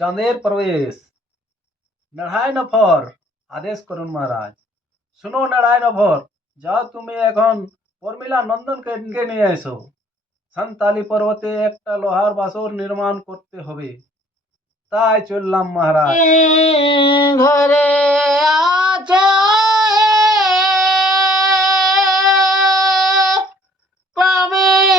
চাঁদের প্রবেশ। নারায়ণ নফর আদেশ করুন মহারাজ। শুনো নারায়ণ নফর, যাও তুমি এখন পরমিলা নন্দনকে ডেকে নিয়ে এসো। সান্তালি পর্বতে একটা লোহার বাসর নির্মাণ করতে হবে। তাই চললাম মহারাজ। ঘরে আছো কবিলানন্দন,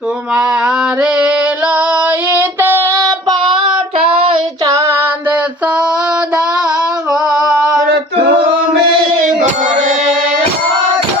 তোমারে লইতে পাঠাই চাঁদ সদাগর। তুমি ঘরে আছো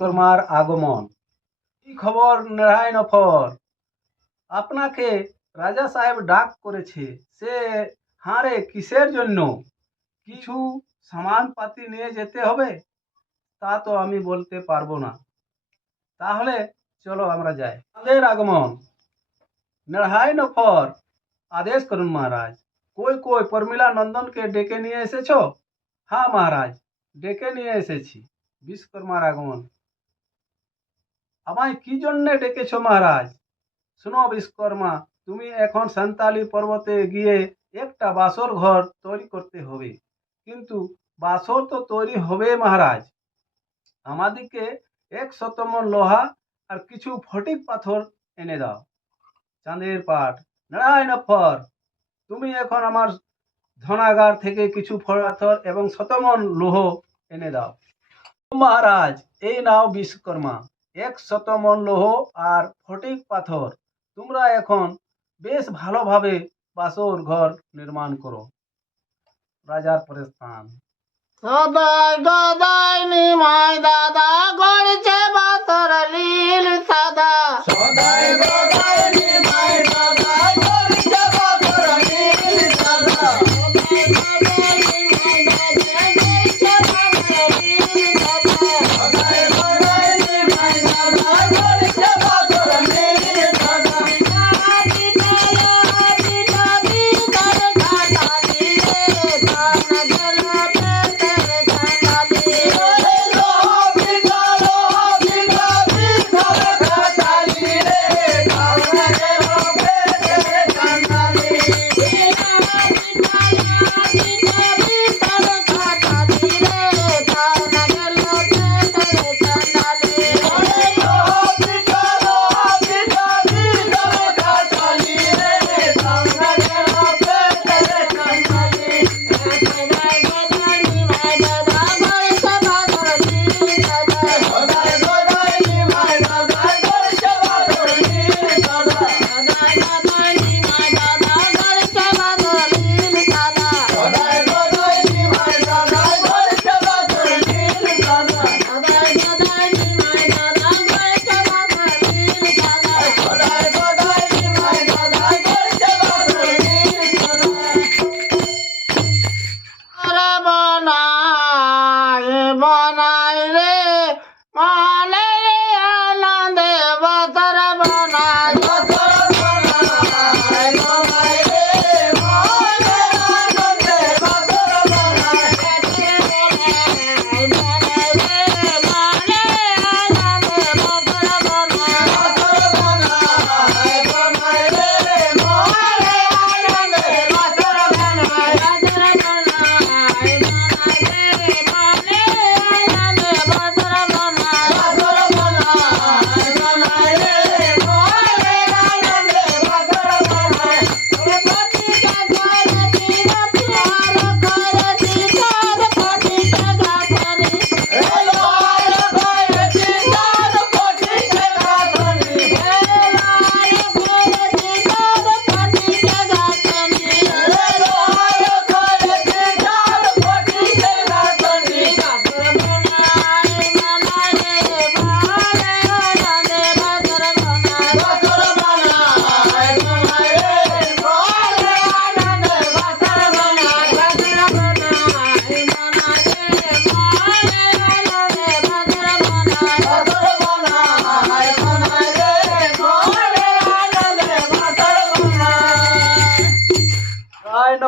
বিশ্বকর্মার আগমন। কি খবর নারায়ণ নফর? আপনাকে রাজা সাহেব ডাক করেছে। সে হারে কিসের জন্য? কিছু সামান পাতি নিয়ে যেতে হবে? তা তো আমি বলতে পারবো না। তাহলে চলো আমরা যাই। তাদের আগমন। নারায়ণ নফর আদেশ করুন মহারাজ। কই কই পরমিলা নন্দনকে ডেকে নিয়ে এসেছো? হ্যাঁ মহারাজ, ডেকে নিয়ে এসেছি। বিশ্বকর্মার আগমন। আমায় কি জন্যে ডেকেছ মহারাজ? শুনো বিশ্বকর্মা, তুমি এখন সান্তালি পর্বতে গিয়ে একটা বাসর ঘর তৈরি করতে হবে। কিন্তু বাসর তো তৈরি হবে মহারাজ। আমাদিকে 100 মণ লোহা আর কিছু ফটিক পাথর এনে দাও। চাঁদের পাট। নারায়ণ নফর, তুমি এখন আমার ধনাগার থেকে কিছু পাথর এবং 100 মণ লৌহ এনে দাও। মহারাজ, এই নাও বিশ্বকর্মা, 100 মণ লৌহ আর ফটিক পাথর। তোমরা এখন বেশ ভালোভাবে বাসর ঘর নির্মাণ করো। রাজার পরিস্থান। সদাই গদাই নিমাই দাদা গড়ছে বাসর লীল সাদা। সদাই গদাই নিমাই দাদা গড়ছে বাসর লীল সাদা। সদাই গদাই নিমাই দাদা গড়ছে বাসর লীল সাদা। সদাই গদাই নিমাই দাদা গড়ছে বাসর লীল সাদা। আদি কালো আদি দাবি কর খাটালি রে কান গেল পেটের খাটালি। লোহ বিকালো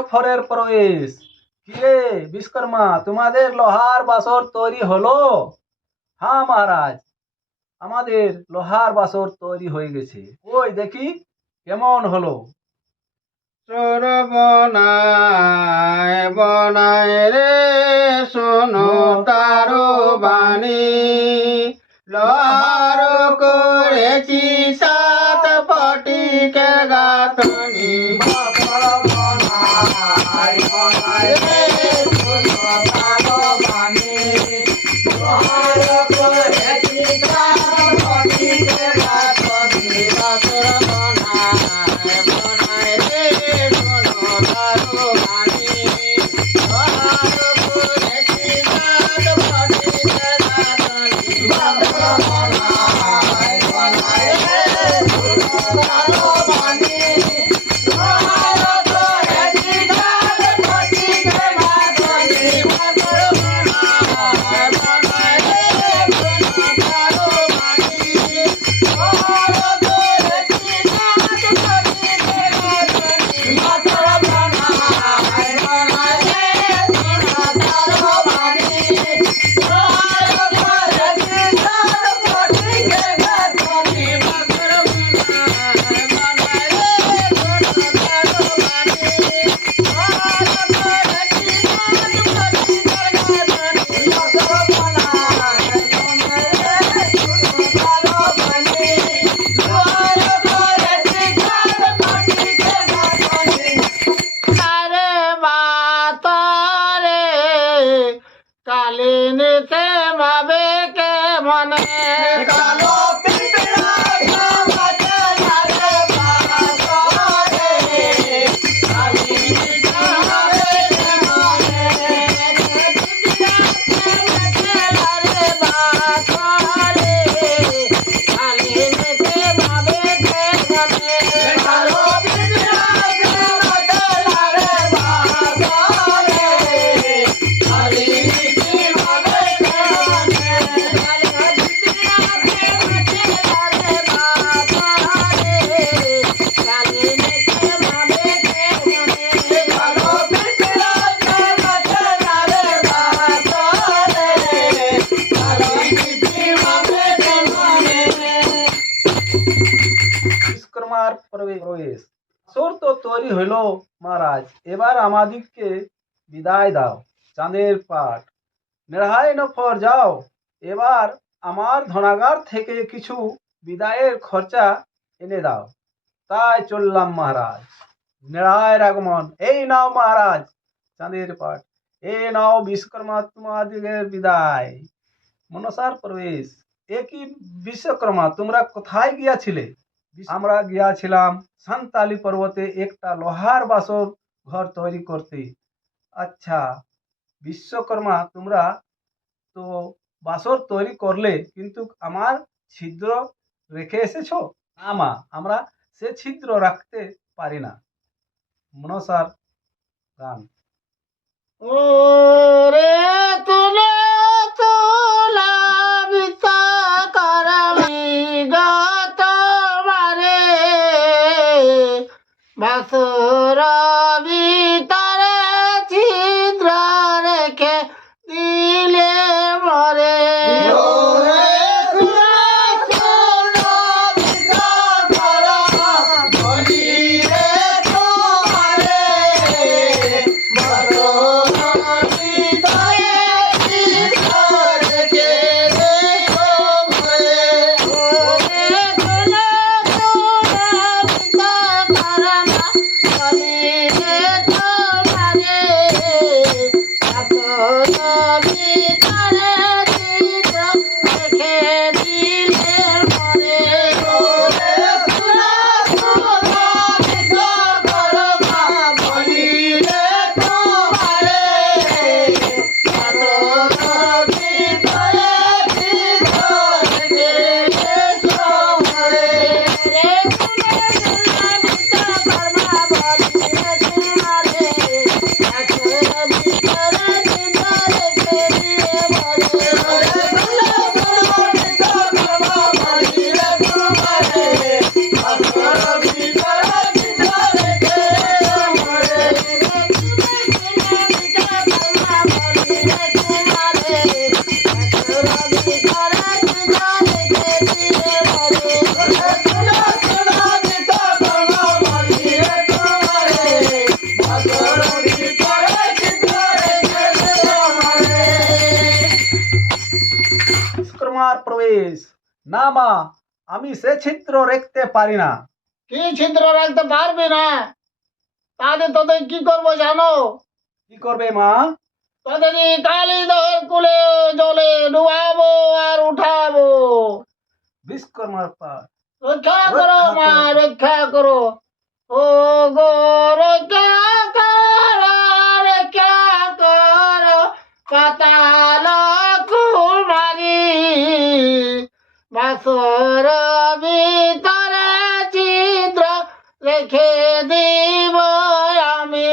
নফরের প্রবেশ। কিরে বিশ্বকর্মা, তোমাদের লোহার বাসর তৈরি হলো? হ্যাঁ মহারাজ, আমাদের লোহার বাসর তৈরি হয়ে গেছে। ওই দেখি কেমন হলো। চোর বনায় বনায় রে শোনো তারো বাণী, লোহার করেছি সাত ফটিকের গাঁথনি। চোর বনায় বনায় রে শোনো তারো বাণী, লোহার করেছি সাত ফটিকের গাঁথনি। চোর বনায় বনায় রে শোনো তারো বাণী, লোহার করেছি সাত ফটিকের গাঁথনি। চোর বনায় বনায় রে শোনো তারো বাণী, লোহার করেছি সাত ফটিকের গাঁথনি। চোর বনায় বনায় রে শোনো তারো বাণী, লোহার করেছি সাত ফটিকের গাঁথনি। চোর বনায় বনায় রে শোনো তারো বাণী, লোহার করেছি সাত ফটিকের গাঁথনি। চোর বনায় বনায় রে শোনো তারো বাণী, লোহার করেছি সাত ফটিকের গাঁথনি। চোর বনায় বনায় রে শোনো তারো বাণী, লোহার করেছি সাত ফটিকের গাঁথনি। আরে বাতরে কালিনীতে ভাবে কে মনে, কালো পিঁপড়া ঘামছে রে বাতরে, কালিনীতে ভাবে কে মনে, পিঁপড়া ঘামছে রে বাতরে, কালিনীতে ভাবে কে মনে, কালো পিঁপড়া ঘামছে রে বাতরে, কালিনীতে ভাবে কে মনে, কালো পিঁপড়া ঘামছে রে বাতরে, কালিনীতে ভাবে কে মনে, কালো পিঁপড়া ঘামছে রে বাতরে, কালিনীতে ভাবে কে মনে। বিশ্বকর্মার প্রবেশ। বাসর তো তৈরি হইল মহারাজ, এবার আমাদিগকে বিদায় দাও। চাঁদের পাট, নেড়াই নফর যাও, এবার আমার ধনাগার থেকে কিছু বিদায়ের খরচা এনে দাও। তাই চললাম মহারাজ। নেড়াইয়ের আগমন। এই নাও মহারাজ চাঁদের পাট, এই নাও বিশ্বকর্মা তোমাদিগের বিদায়। মনসার প্রবেশ। এ কি বিশ্বকর্মা, তোমরা কোথায় গিয়াছিলে? আমরা গিয়াছিলাম সান্তালি পর্বতে একটা লোহার বাসর ঘর তৈরি করতে। আচ্ছা বিশ্বকর্মা, তোমরা তো বাসর তৈরি করলে, কিন্তু আমার ছিদ্র রেখে এসেছো? না মা, আমরা সে ছিদ্র রাখতে পারি না। মনসার গান। ওরে তুলে তুলা বিশ্বকর্মী গত মারে, বাসুর ভিতরে ছিদ্র রেখে দিলে মরে। ওরে তুলা তুলা বিশ্বকর্মী রে তোমারে, বাসুর ভিতরে ছিদ্র রেখে দিলে মরে। ওরে তুলা তুলা বিশ্বকর্মা না মা, আমি সে ছিদ্র রাখতে পারি না। কি ছিদ্র রাখতে পারবি না? তাহলে তোদের কি করবো জানো? কি করবে মা? তোদের এই কালীধর কুলে জলে ডুবাবো আর উঠাবো। বিশ্বকর্মার পর রক্ষা করো রক্ষা মা, করো। রক্ষা করো। ও গো রক্ষা করো, রক্ষা করো, পাতাল কুমারী। বাসর ভিতরে ছিদ্র রেখে দিব আমি।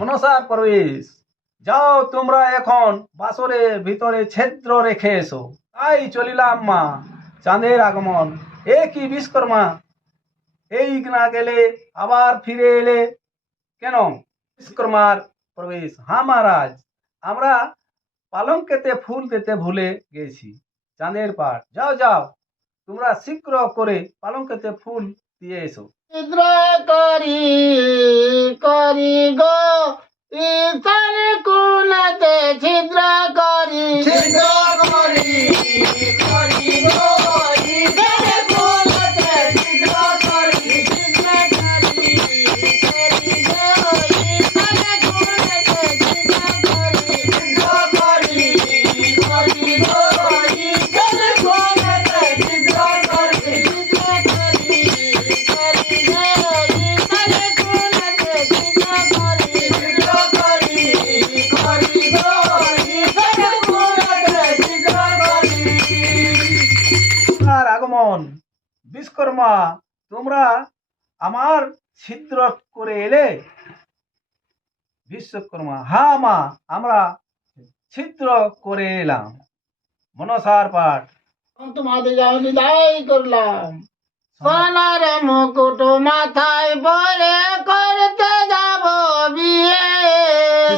মনসার প্রবেশ, যাও তোমরা এখন বাসরে ভিতরে ছিদ্র রেখে এসো। তাই চলিলাম মা। চাঁদের আগমন, এ কি বিশ্বকর্মা, এই না গেলে আবার ফিরে এলে কেন? বিশ্বকর্মার প্রবেশ, হ্যাঁ মহারাজ, আমরা পালঙ্কেতে ফুল দিতে ভুলে গেছি। চাঁদের পাট, যাও যাও, তোমরা শীঘ্র করে পালঙ্কেতে ফুল দিয়ে এসো। ছিদ্র করি করি গো ঈশান কোণাতে ছিদ্র করি। আর আগমন, বিশ্বকর্মা, তোমরা আমার ছিদ্র করে এলে। বিশ্বকর্মা, হ্যাঁ মা, আমরা ছিদ্র করে এলাম। মনসার পাঠ, তোমাদের বিদায় করলাম। সোনার মুকুট মাথায় পরে করতে যাব বিয়ে।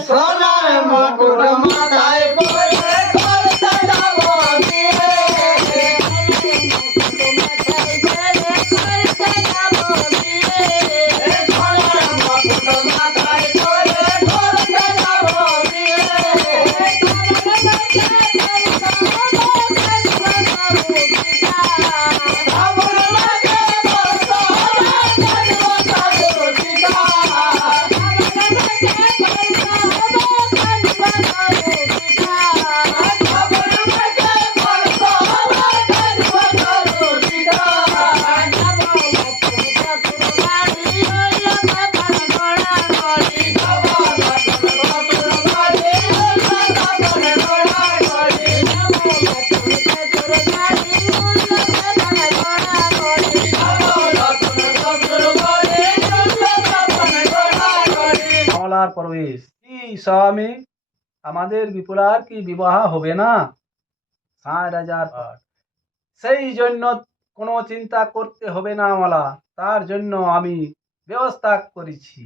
সোনার মুকুট মাথায় পরে করতে যাব বিয়ে। সোনার মুকুট মাথায় পরে করতে যাব বিয়ে। কমলার প্রবেশ, কি স্বামী, আমাদের বিপুলার কি বিবাহ হবে না? ৬০,০০০ পাঠ, সেই জন্য কোনো চিন্তা করতে হবে না মালা, তার জন্য আমি ব্যবস্থা করেছি।